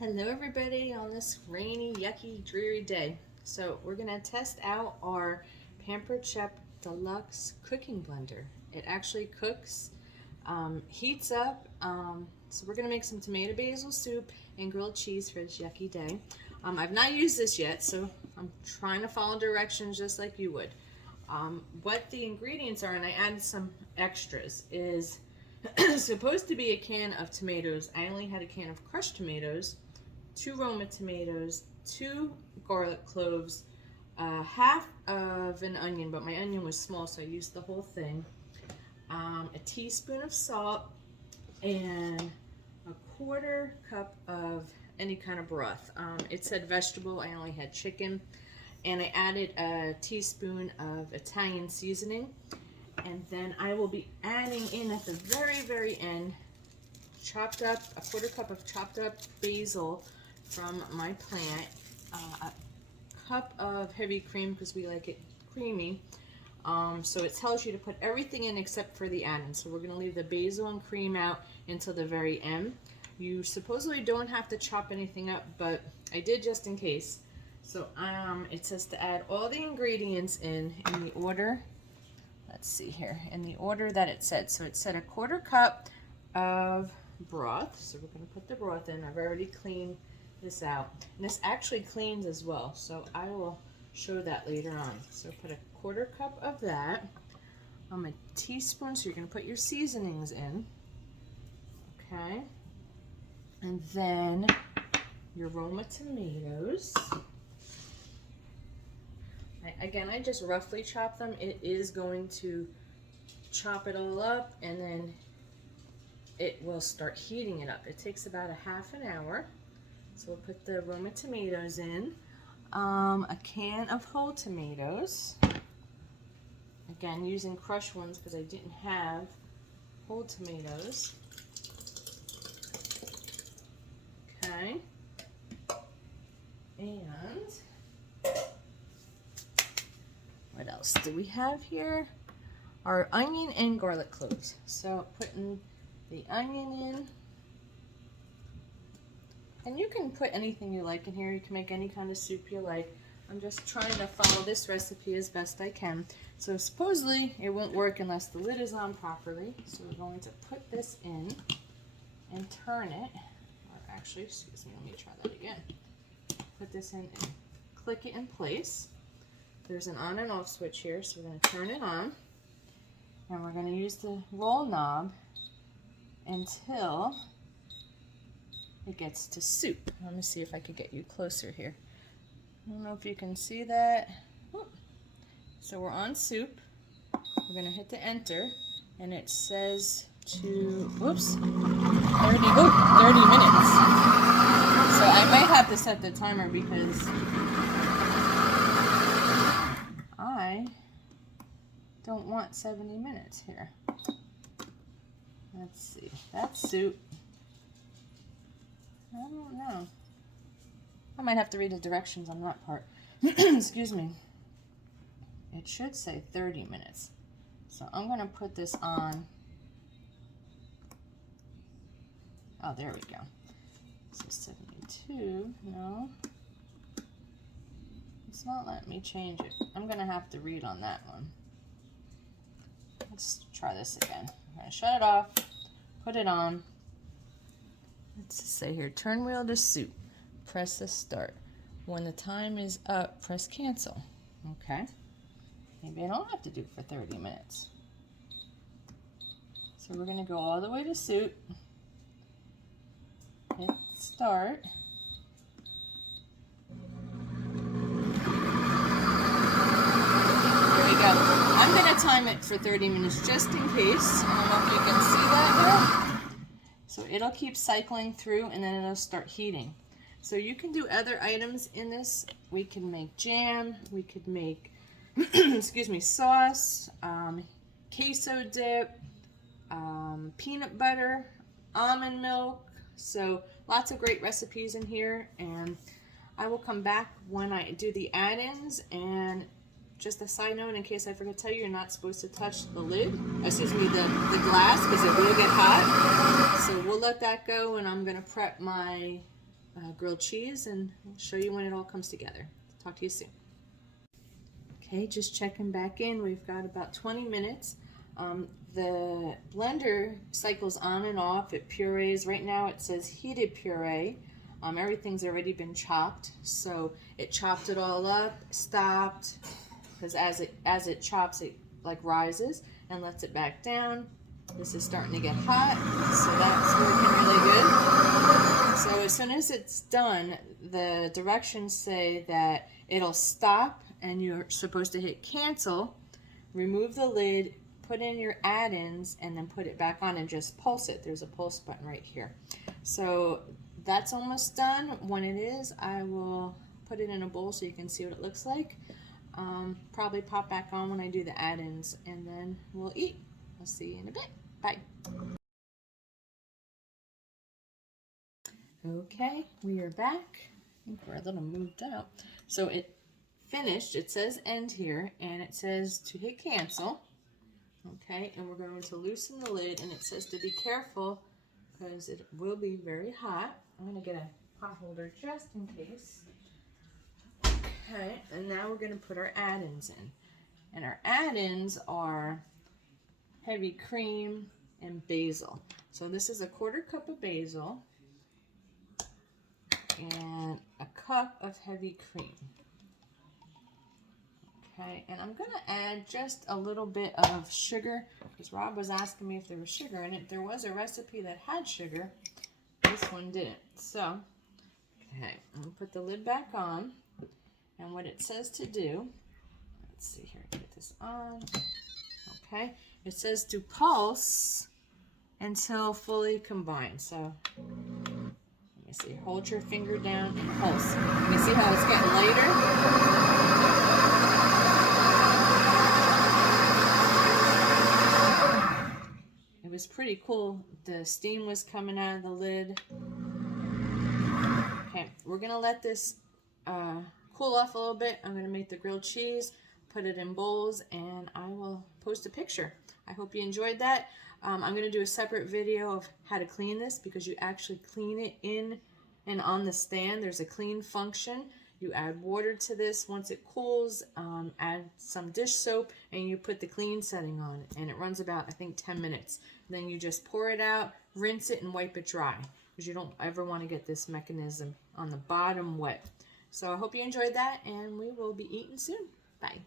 Hello everybody on this rainy, yucky, dreary day. So we're going to test out our Pampered Deluxe cooking blender. It actually cooks, heats up, so we're going to make some tomato basil soup and grilled cheese for this yucky day. I've not used this yet, so I'm trying to follow directions just like you would. What the ingredients are, and I added some extras, is supposed to be a can of tomatoes. I only had a can of crushed tomatoes, 2 Roma tomatoes, 2 garlic cloves, half of an onion, but my onion was small, so I used the whole thing, a teaspoon of salt, and a 1/4 cup of any kind of broth. It said vegetable, I only had chicken, and I added a teaspoon of Italian seasoning. And then I will be adding in at the very end chopped up, a 1/4 cup of chopped up basil from my plant, a cup of heavy cream because we like it creamy. So it tells you to put everything in except for the add-in. So we're going to leave the basil and cream out until the very end. You supposedly don't have to chop anything up, but I did just in case. So it says to add all the ingredients in the order. Let's see here, in the order that it said. So it said a 1/4 cup of broth. So we're going to put the broth in. I've already cleaned this out. And this actually cleans as well, so I will show that later on. So put a 1/4 cup of that. A teaspoon, so you're going to put your seasonings in. Okay. And then your Roma tomatoes. Again, I just roughly chop them. It is going to chop it all up, and then it will start heating it up. It takes about a half an hour. So we'll put the Roma tomatoes in. A can of whole tomatoes. Again, using crushed ones because I didn't have whole tomatoes. Okay. And what else do we have here? Our onion and garlic cloves. So putting the onion in. And you can put anything you like in here. You can make any kind of soup you like. I'm just trying to follow this recipe as best I can. So supposedly it won't work unless the lid is on properly. So we're going to put this in and turn it. Or actually, excuse me, let me try that again. Put this in and click it in place. There's an on and off switch here, so we're going to turn it on. And we're going to use the roll knob until it gets to soup. Let me see if I could get you closer here. I don't know if you can see that. So we're on soup. We're going to hit the enter, and it says to, 30 minutes. So I might have to set the timer because I don't want 70 minutes here. Let's see. That's soup. I don't know. I might have to read the directions on that part. Excuse me. It should say 30 minutes. So I'm going to put this on. Oh, there we go. So 72. No. It's not letting me change it. I'm going to have to read on that one. Let's try this again. I'm going to shut it off. Put it on. Let's say here, turn wheel to soup. Press the start. When the time is up, press cancel. Okay. Maybe I don't have to do it for 30 minutes. So we're going to go all the way to soup. Hit start. There we go. I'm going to time it for 30 minutes just in case. I don't know if you can see that here. So it'll keep cycling through and then it'll start heating. So you can do other items in this. We can make jam, we could make, excuse me, sauce, queso dip, peanut butter, almond milk. So lots of great recipes in here, and I will come back when I do the add-ins. And just a side note, in case I forget to tell you, you're not supposed to touch the lid, excuse me, the glass, because it will get hot. So we'll let that go, and I'm going to prep my grilled cheese, and I'll show you when it all comes together. Talk to you soon. Okay, just checking back in. We've got about 20 minutes. The blender cycles on and off. It purees. Right now it says heated puree. Everything's already been chopped, so it chopped it all up, stopped, because as it chops, it like rises and lets it back down. This is starting to get hot, so that's working really good. So as soon as it's done, the directions say that it'll stop and you're supposed to hit cancel, remove the lid, put in your add-ins, and then put it back on and just pulse it. There's a pulse button right here. So that's almost done. When it is, I will put it in a bowl so you can see what it looks like. Probably pop back on when I do the add-ins, and then we'll eat. I'll see you in a bit. Bye. Okay, we are back. I think we're a little moved out. So it finished. It says end here, and it says to hit cancel. Okay, and we're going to loosen the lid, and it says to be careful because it will be very hot. I'm going to get a pot holder just in case. Okay, and now we're going to put our add-ins in. And our add-ins are heavy cream and basil. So this is a 1/4 cup of basil and a cup of heavy cream. Okay, and I'm going to add just a little bit of sugar because Rob was asking me if there was sugar in it. There was a recipe that had sugar. This one didn't. So, okay, I'm going to put the lid back on. And what it says to do, let's see here, get this on. Okay, it says to pulse until fully combined. So, let me see, hold your finger down and pulse. You see how it's getting lighter? It was pretty cool. The steam was coming out of the lid. Okay, we're going to let this cool off a little bit. I'm going to make the grilled cheese, put it in bowls, and I will post a picture. I hope you enjoyed that. I'm going to do a separate video of how to clean this because you actually clean it in and on the stand. There's a clean function. You add water to this. Once it cools, add some dish soap, and you put the clean setting on. And it runs about, I think, 10 minutes. Then you just pour it out, rinse it, and wipe it dry because you don't ever want to get this mechanism on the bottom wet. So I hope you enjoyed that, and we will be eating soon. Bye.